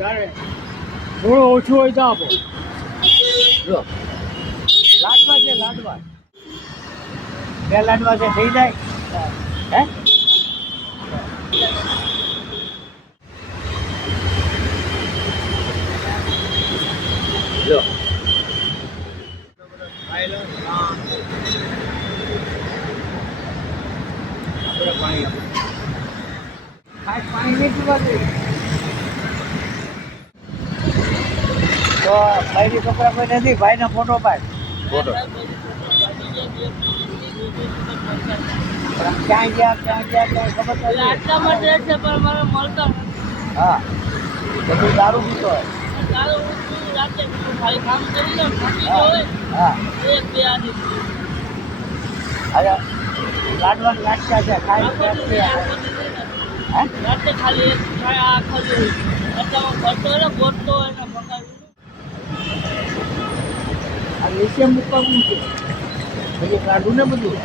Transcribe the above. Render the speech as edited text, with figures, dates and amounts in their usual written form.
થોડું ઓછું હોય તો આપો. જો લાડવા છે, લાડવા 2 લાડવા છે, થઈ જાય હે? જો પાણી આપો. ખાસ પાણી નહીં પીવા જોઈએ. તો ભાઈની છોકરા કોઈ નથી, ભાઈનો ફોટો પાડ. ફોટો ક્યાં ગયા ક્યાં ખબર નથી. આટલામાં છે પણ મારે મળતા હા બધું દારૂ પીતો હોય. દારૂ રાતે ખાલી કામ કરી લો થાકી ગયો હોય હા 1-2 આદિ અરે લાડવા લાટકા છે, ખાઈ હે? રાતે ખાલી એક ખાય આખો જોઈએ એટલામાં ભરતો હોય ને ગોતતો હોય ને પકાવી આ નીચે મૂકવાનું છે, બધું કાઢું ને બધું.